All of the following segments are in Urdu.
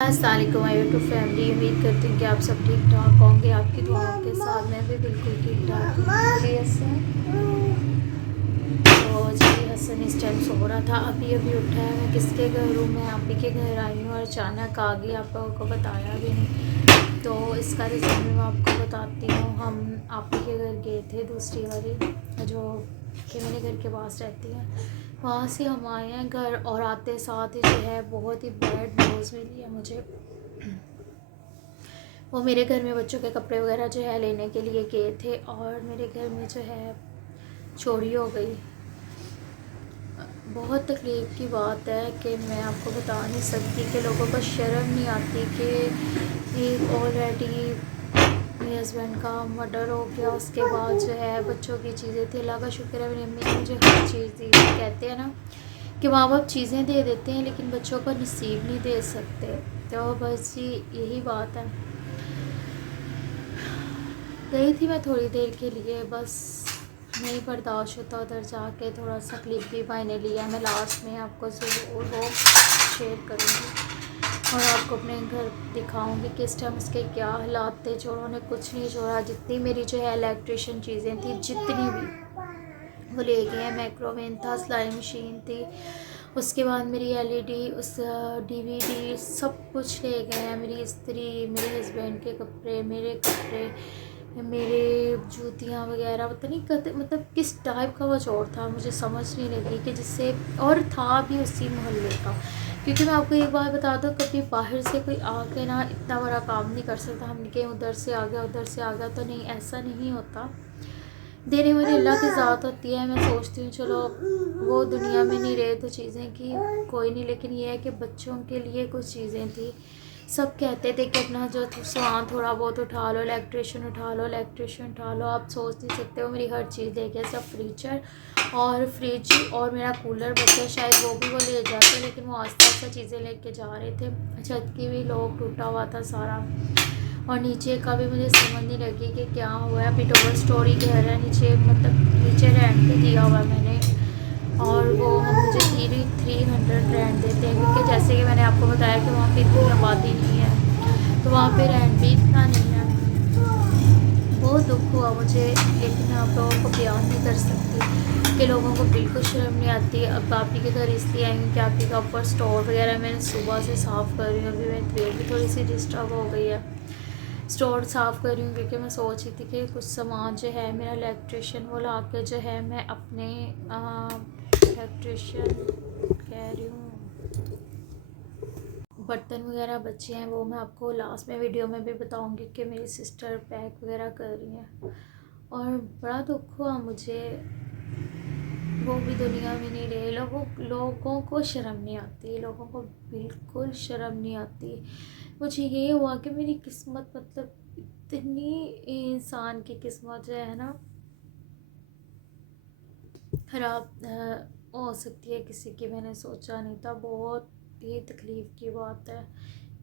السلام علیکم یوٹیوب فیملی، امید کرتی ہوں کہ آپ سب ٹھیک ٹھاک ہوں گے. آپ کی دعاؤں کے ساتھ میں بھی بالکل ٹھیک ٹھاک ہوں. جی حسن اس ٹائم سو رہا تھا، ابھی اٹھا ہے. میں کس کے گھر ہوں؟ میں آپ ہی کے گھر آئی ہوں اور اچانک آ گئی، آپ لوگوں کو بتایا بھی نہیں. تو اس کا ریزن بھی میں آپ کو بتاتی ہوں. ہم آپ ہی کے گھر گئے تھے، دوسری والی جو کہ میرے گھر کے پاس رہتی ہے، وہاں سے ہم آئے ہیں گھر. اور آتے ساتھ ہی جو ہے بہت ہی بیڈ نیوز ملی ہے مجھے. وہ میرے گھر میں بچوں کے کپڑے وغیرہ جو ہے لینے کے لیے گئے تھے اور میرے گھر میں جو ہے چوری ہو گئی. بہت تکلیف کی بات ہے کہ میں آپ کو بتا نہیں سکتی کہ لوگوں کو شرم نہیں آتی کہ آلریڈی میرے ہسبینڈ کا مرڈر ہو گیا، اس کے بعد جو ہے بچوں کی چیزیں تھی. اللہ کا شکر ہے میری امی نے مجھے ہر چیز دی. کہتے ہیں نا کہ ماں باپ چیزیں دے دیتے ہیں لیکن بچوں کو نصیب نہیں دے سکتے. تو بس یہی بات ہے. گئی تھی میں تھوڑی دیر کے لیے، بس نہیں برداشت ہوتا ادھر جا کے. تھوڑا سا کلپ بھی میں نے لیا، میں لاسٹ میں آپ کو ضرور وہ شیئر کروں گی اور آپ کو اپنے گھر دکھاؤں گی کہ اس ٹائم اس کے کیا حالات تھے. چوروں نے کچھ نہیں چھوڑا. جتنی میری جو ہے الیکٹریشین چیزیں تھیں جتنی بھی وہ لے گئے ہیں. مائکرو ویو تھا، سلائی مشین تھی، اس کے بعد میری LED، اس DVD سب کچھ لے گئے ہیں. میری استری، میرے ہسبینڈ کے کپڑے، میرے کپڑے، میرے جوتیاں وغیرہ. پتہ نہیں مطلب کس ٹائپ کا وہ چور تھا، مجھے سمجھ نہیں لگی کہ جس سے، اور تھا بھی اسی محلے کا. کیونکہ میں آپ کو ایک بات بتا دوں، کبھی باہر سے کوئی آ کے نا اتنا بڑا کام نہیں کر سکتا. ہم نے کہ ادھر سے آ گیا ادھر سے آ گیا، تو نہیں، ایسا نہیں ہوتا. دینے والی اللہ کی ذات ہوتی ہے. میں سوچتی ہوں چلو وہ دنیا میں نہیں رہے تو چیزیں کی کوئی نہیں، لیکن یہ ہے کہ بچوں کے لیے کچھ چیزیں تھیں. سب کہتے تھے کہ اپنا جو سامان تھوڑا بہت اٹھا لو، الیکٹریشین اٹھا لو، الیکٹریشین اٹھا لو. آپ سوچ نہیں سکتے وہ میری ہر چیز لے گئے. سب فریزر اور فریج اور میرا کولر بچا، شاید وہ بھی وہ لے جاتے، لیکن وہ آہستہ آہستہ چیزیں لے کے جا رہے تھے. چھت کی بھی لوک ٹوٹا ہوا تھا سارا، اور نیچے کا بھی مجھے سمجھ نہیں لگی کہ کیا ہوا ہے. ابھی ڈبل اسٹوری گھر ہے نیچے، مطلب نیچے رینٹ پہ دیا ہوا ہے میں نے، اور وہ مجھے 300 رینٹ دیتے ہیں. کیونکہ جیسے کہ میں نے آپ کو بتایا کہ وہاں پہ اتنی آبادی نہیں ہے تو وہاں پہ رینٹ بھی اتنا نہیں ہے. بہت دکھ ہوا مجھے، لیکن میں آپ لوگوں کو بیان نہیں کر سکتی کہ لوگوں کو بالکل شرم نہیں آتی. اب آپ ہی کے گھر اس لیے آئی ہوں کہ آپ ہی کا اوپر اسٹور وغیرہ میں صبح سے صاف کر رہی ہوں. ابھی میری طبیعت بھی تھوڑی سی ڈسٹرب ہو گئی ہے. اسٹور صاف کر رہی ہوں کیونکہ میں سوچ رہی تھی کہ کچھ سامان جو ہے میرا الیکٹریشین وہ لا کے جو ہے میں اپنے الیکٹریشین کہہ رہی ہوں برتن وغیرہ بچے ہیں وہ میں آپ کو لاسٹ میں ویڈیو میں بھی بتاؤں گی کہ میری سسٹر پیک وغیرہ کر رہی ہیں. اور بڑا دکھ ہوا مجھے، وہ بھی دنیا میں نہیں رہے. لوگوں کو شرم نہیں آتی، لوگوں کو بالکل شرم نہیں آتی. مجھے یہ ہوا کہ میری قسمت، مطلب اتنی انسان کی قسمت جو ہے نا خراب ہو سکتی ہے کسی کی، میں نے سوچا نہیں تھا. بہت ہی تکلیف کی بات ہے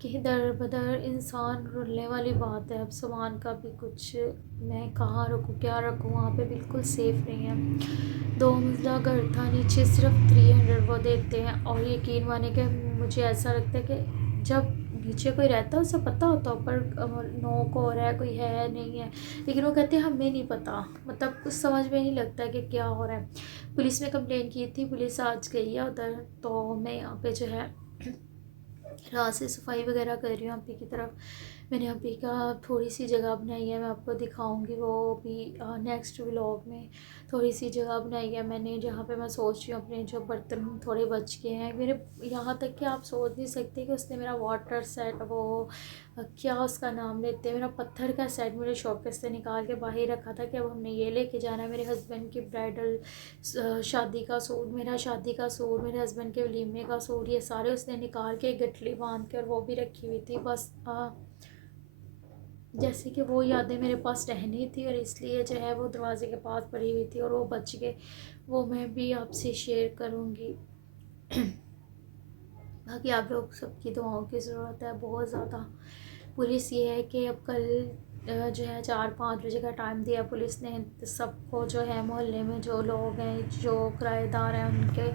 کہ در بدر انسان رلنے والی بات ہے. اب سامان کا بھی کچھ، میں کہاں رکھوں کیا رکھوں، وہاں پہ بالکل سیف نہیں ہے. 2 منزلہ گھر تھا، نیچے صرف 300 وہ دیتے ہیں. اور یقین مانے کہ مجھے ایسا لگتا ہے کہ جب نیچے کوئی رہتا ہے اسے پتہ ہوتا ہے اوپر نوک ہو رہا ہے، کوئی ہے نہیں ہے، لیکن وہ کہتے ہیں ہمیں نہیں پتہ. مطلب کچھ سمجھ میں نہیں لگتا کہ کیا ہو رہا ہے. پولیس میں کمپلین کی تھی، پولیس آج گئی ہے ادھر. تو میں یہاں پہ جو ہے رات سے صفائی وغیرہ کر رہی ہوں. آپ ہی کی طرف میں نے آپ ہی کا تھوڑی سی جگہ بنائی ہے، میں آپ کو دکھاؤں گی وہ بھی نیکسٹ ولاگ میں. تھوڑی سی جگہ بنائی ہے میں نے جہاں پہ میں سوچ رہی ہوں اپنے جو برتن تھوڑے بچ گئے ہیں میرے، یہاں تک کہ آپ سوچ نہیں سکتے کہ اس نے میرا واٹر سیٹ، وہ کیا اس کا نام لیتے ہیں، میرا پتھر کا سیٹ میرے شوکیس سے نکال کے باہر رکھا تھا کہ اب ہم نے یہ لے کے جانا ہے. میرے ہسبینڈ کی برائڈل شادی کا سوٹ، میرا شادی کا سوٹ، میرے ہسبینڈ کے ولیمے کا سوٹ، یہ سارے اس نے نکال کے گٹھلی باندھ کے اور وہ بھی رکھی ہوئی تھی. بس جیسے کہ وہ یادیں میرے پاس رہنی تھی اور اس لیے جو ہے وہ دروازے کے پاس پڑی ہوئی تھی اور وہ بچ گئے. وہ میں بھی آپ سے شیئر کروں گی. باقی آپ لوگ سب کی دعاؤں کی ضرورت ہے بہت زیادہ. پولیس یہ ہے کہ اب کل جو ہے 4-5 بجے کا ٹائم دیا پولیس نے سب کو، جو ہے محلے میں جو لوگ ہیں جو کرایہ دار ہیں ان کے،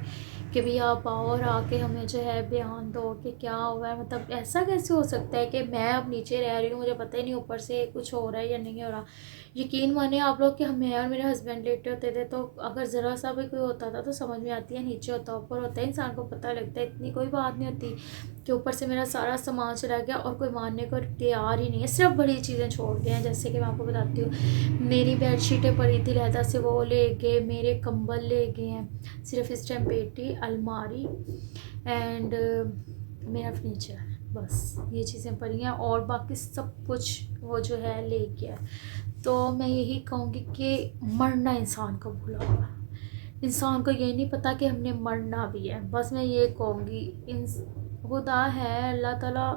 کہ بھی آپ آؤ اور آ کے ہمیں جو ہے بیان دو کہ کیا ہوا ہے. مطلب ایسا کیسے ہو سکتا ہے کہ میں اب نیچے رہ رہی ہوں, مجھے پتہ ہی نہیں اوپر سے کچھ ہو رہا ہے یا نہیں ہو رہا. یقین مانیں آپ لوگ کہ میں اور میرے ہسبینڈ لیٹے ہوتے تھے تو اگر ذرا سا بھی کوئی ہوتا تھا تو سمجھ میں آتی ہے نیچے ہوتا ہے اوپر ہوتا ہے, انسان کو پتہ لگتا ہے. اتنی کوئی بات نہیں ہوتی کہ اوپر سے میرا سارا سامان چلا گیا اور کوئی ماننے کو تیار ہی نہیں ہے, صرف بڑی چیزیں چھوڑ گئے ہیں. جیسے کہ میں آپ کو بتاتی ہوں, میری بیڈ شیٹیں پڑی تھی لہذا سے وہ لے گئے, میرے کمبل لے گئے ہیں, صرف اس ٹائم پیٹی, الماری اینڈ میرا فرنیچر, بس یہ چیزیں پڑی ہیں اور باقی سب کچھ وہ جو ہے لے گیا. تو میں یہی کہوں گی کہ مرنا انسان کو بھولا ہوا, انسان کو یہ نہیں پتہ کہ ہم نے مرنا بھی ہے. بس میں یہ کہوں گی خدا ہے, اللہ تعالیٰ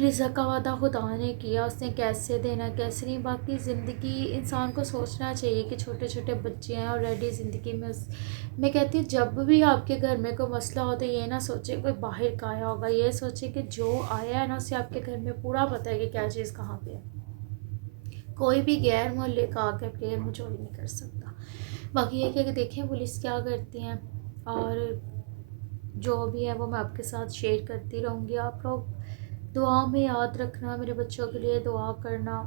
رزق کا وعدہ خدا نے کیا, اس نے کیسے دینا کیسے نہیں. باقی زندگی انسان کو سوچنا چاہیے کہ چھوٹے چھوٹے بچے ہیں آلریڈی زندگی میں. میں کہتی ہوں جب بھی آپ کے گھر میں کوئی مسئلہ ہو تو یہ نہ سوچے کوئی باہر کا آیا ہوگا, یہ سوچے کہ جو آیا ہے نا اسے آپ کے گھر میں پورا پتہ ہے کہ کیا چیز کہاں پہ ہے. کوئی بھی غیر محلے کا آ کے آپ کے گھر میں چوری نہیں کر سکتا. باقی یہ کہ دیکھیں پولیس کیا کرتی ہیں, اور جو بھی ہے وہ میں آپ کے ساتھ شیئر کرتی رہوں گی. آپ لوگ دعا میں یاد رکھنا, میرے بچوں کے لیے دعا کرنا.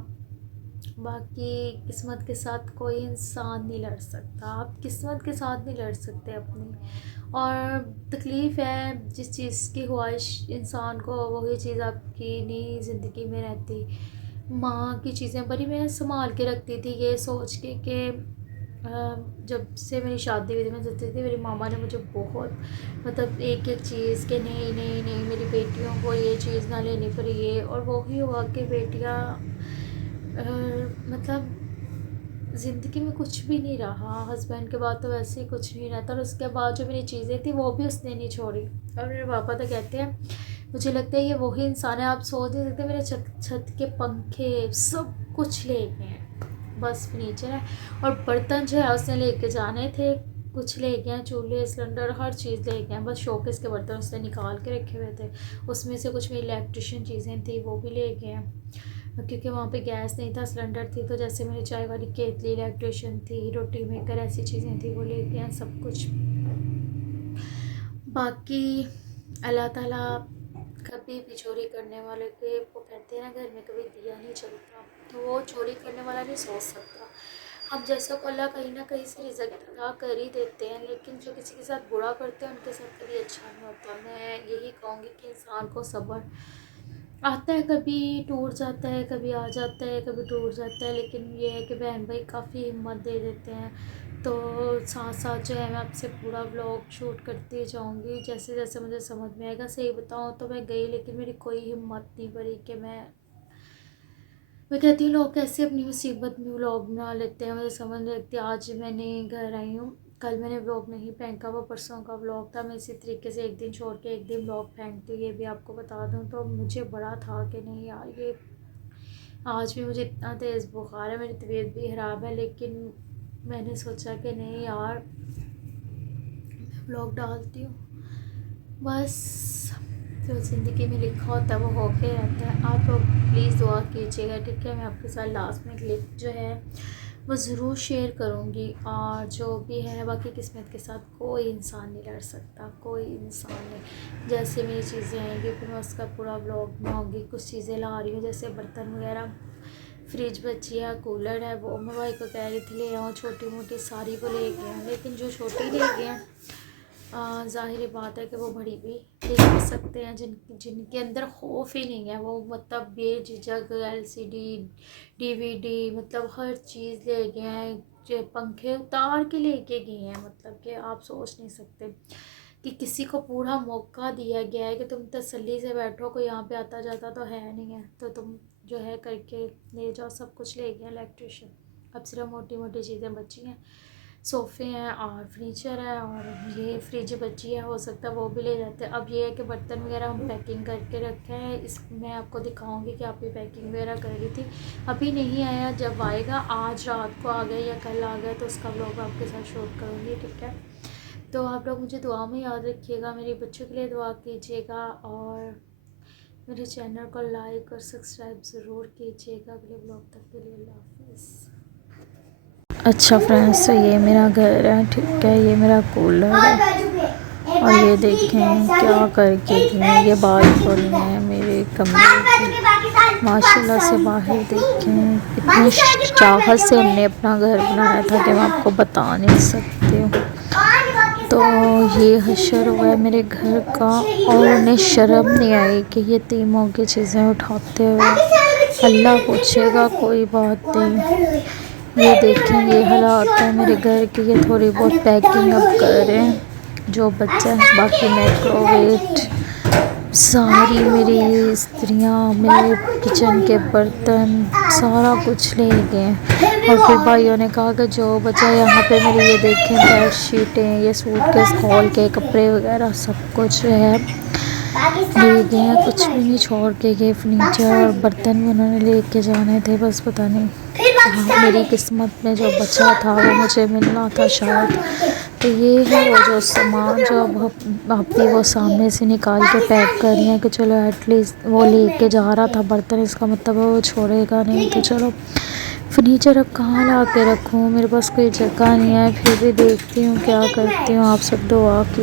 باقی قسمت کے ساتھ کوئی انسان نہیں لڑ سکتا, آپ قسمت کے ساتھ نہیں لڑ سکتے اپنی. اور تکلیف ہے جس چیز کی خواہش انسان کو وہی چیز آپ کی نہیں زندگی میں رہتی. ماں کی چیزیں بڑی میں سنبھال کے رکھتی تھی یہ سوچ کے کہ جب سے میری شادی ہوئی تھی میں سوچتی تھی میری ماما نے مجھے بہت مطلب ایک ایک چیز کہ نہیں نہیں نہیں میری بیٹیوں کو یہ چیز نہ لینی پڑی ہے. اور وہی ہوا کہ بیٹیاں مطلب زندگی میں کچھ بھی نہیں رہا, ہسبینڈ کے بعد تو ویسے ہی کچھ نہیں رہتا. اور اس کے بعد جو میری چیزیں تھیں وہ بھی اس نے نہیں چھوڑی. اور میرے پاپا تو کہتے ہیں مجھے لگتا ہے یہ وہی انسان ہے, آپ سوچ نہیں سکتے, میرے چھت کے پنکھے سب کچھ لے گئے ہیں, بس فرنیچر ہے. اور برتن جو ہے اس نے لے کے جانے تھے, کچھ لے گئے ہیں, چولہے سلنڈر ہر چیز لے گئے ہیں. بس شوکیس کے برتن اس نے نکال کے رکھے ہوئے تھے, اس میں سے کچھ میری الیکٹریشین چیزیں تھیں وہ بھی لے گئے ہیں. کیونکہ وہاں پہ گیس نہیں تھا, سلنڈر تھی, تو جیسے میری چائے والی کیتلی, الیکٹریشین تھی, روٹی میکر, ایسی چیزیں تھیں وہ لے گئے ہیں سب کچھ. باقی اللہ تعالیٰ کبھی بھی چوری کرنے والے کے وہ کہتے ہیں نا گھر میں کبھی دیا نہیں چلتا, تو وہ چوری کرنے والا نہیں سوچ سکتا. ہم جیسا کو اللہ کہیں نہ کہیں سے رزق عطا کر ہی دیتے ہیں, لیکن جو کسی کے ساتھ برا کرتے ہیں ان کے ساتھ کبھی اچھا نہیں ہوتا. میں یہی کہوں گی کہ انسان کو صبر آتا ہے, کبھی ٹوٹ جاتا ہے, کبھی آ جاتا ہے, کبھی ٹوٹ جاتا ہے, لیکن یہ ہے کہ بہن بھائی کافی ہمت دے دیتے ہیں. تو ساتھ ساتھ جو ہے میں آپ سے پورا ولاگ شوٹ کرتی جاؤں گی جیسے جیسے مجھے سمجھ میں آئے گا. صحیح بتاؤں تو میں گئی لیکن میری کوئی ہمت نہیں پڑی کہ میں کہتی ہوں لوگ کیسے اپنی مصیبت میں ولاگ بنا لیتے ہیں, مجھے سمجھ نہیں لگتی. آج میں نے گھر آئی ہوں, کل میں نے ولاگ نہیں پھینکا, وہ پرسوں کا ولاگ تھا. میں اسی طریقے سے ایک دن چھوڑ کے ایک دن ولاگ پھینکتی ہوں, یہ بھی آپ کو بتا دوں. تو مجھے بڑا تھا کہ نہیں یار یہ آج بھی مجھے اتنا تیز بخار ہے, میری طبیعت بھی خراب ہے, لیکن میں نے سوچا کہ نہیں یار میں ولاگ ڈالتی ہوں. بس جو زندگی میں لکھا ہوتا ہے وہ ہو کے رہتا ہے. آپ لوگ پلیز دعا کیجیے گا, ٹھیک ہے. میں آپ کے ساتھ لاسٹ میں کلپ جو ہے وہ ضرور شیئر کروں گی. اور جو بھی ہے باقی قسمت کے ساتھ کوئی انسان نہیں لڑ سکتا, کوئی انسان نہیں. جیسے میری چیزیں آئیں گی پھر میں اس کا پورا ولاگ بناؤں گی. کچھ چیزیں لا رہی ہوں جیسے برتن وغیرہ, فریج بچی ہے, کولر ہے, وہ میں بھائی کو کہہ رہی تھی لے آؤں. چھوٹی موٹی ساری وہ لے گئے ہیں, لیکن جو چھوٹی لے گئے ہیں ظاہر بات ہے کہ وہ بڑی بھی لے جا سکتے ہیں, جن کے اندر خوف ہی نہیں ہے. وہ مطلب بے جھجک LCD DVD مطلب ہر چیز لے گئے ہیں. پنکھے اتار کے لے کے گئے ہیں, مطلب کہ آپ سوچ نہیں سکتے کہ کسی کو پورا موقع دیا گیا ہے کہ تم تسلی سے بیٹھو, کوئی یہاں پہ آتا جاتا تو ہے نہیں ہے, تو تم جو ہے کر کے لے جاؤ. سب کچھ لے گیا الیکٹریشین, اب صرف موٹی موٹی چیزیں بچی ہیں. صوفے ہیں اور فرنیچر ہے اور یہ فریج بچی ہے, ہو سکتا ہے وہ بھی لے جاتے ہیں. اب یہ ہے کہ برتن وغیرہ ہم پیکنگ کر کے رکھے ہیں, اس میں آپ کو دکھاؤں گی کہ آپ بھی پیکنگ وغیرہ کر رہی تھی. ابھی نہیں آیا, جب آئے گا آج رات کو آ گیا یا کل آ گیا تو اس کا ولاگ آپ کے ساتھ شوٹ کروں گی, ٹھیک ہے. تو آپ لوگ مجھے دعا میں یاد رکھیے گا, میرے بچوں کے لیے دعا کیجیے گا, اور میرے چینل کو لائک اور سبسکرائب ضرور کیجیے گا. اگلے ولاگ تک کے لیے اللہ حافظ. اچھا فرینڈس، تو یہ میرا گھر ہے، ٹھیک ہے، یہ میرا کولر ہے، اور یہ دیکھیں کیا کر کے دیے، یہ بالکل ہے میرے کمرے کی، ماشاءاللہ سے باہر دیکھیں اتنی چاہت سے ہم نے اپنا گھر بنایا تھا کہ میں آپ کو بتا نہیں سکتی ہوں۔ تو یہ حشر ہوا ہے میرے گھر کا، اور انہیں شرم نہیں آئی کہ یہ تیموں کی چیزیں اٹھاتے ہوئے، اللہ پوچھے گا کوئی بات نہیں۔ یہ دیکھیں یہ حالات ہے میرے گھر کی، یہ تھوڑی بہت پیکنگ اب کر رہے ہیں جو بچہ ہے، باقی مائکرو ویو ساری میری استریاں، میرے کچن کے برتن سارا کچھ لے گئے، اور پھر بھائیوں نے کہا کہ جو بچا یہاں پہ میری یہ دیکھیں بیڈ شیٹیں، یہ سوٹ کیس کھول کے کپڑے وغیرہ سب کچھ ہے لے گئے ہیں، کچھ بھی نہیں چھوڑ کے گئے، فرنیچر اور برتن بھی انہوں نے لے کے جانے تھے، بس پتہ نہیں میری قسمت میں جو بچا تھا وہ مجھے ملنا تھا شاید۔ تو یہ ہے وہ جو سامان جو اب بھی وہ سامنے سے نکال کے پیک کر رہی ہیں کہ چلو ایٹ لیسٹ وہ لے کے جا رہا تھا برتن، اس کا مطلب وہ چھوڑے گا نہیں، تو چلو فرنیچر اب کہاں لا کے رکھوں، میرے پاس کوئی جگہ نہیں ہے، پھر بھی دیکھتی ہوں کیا کرتی ہوں، آپ سب دعا کی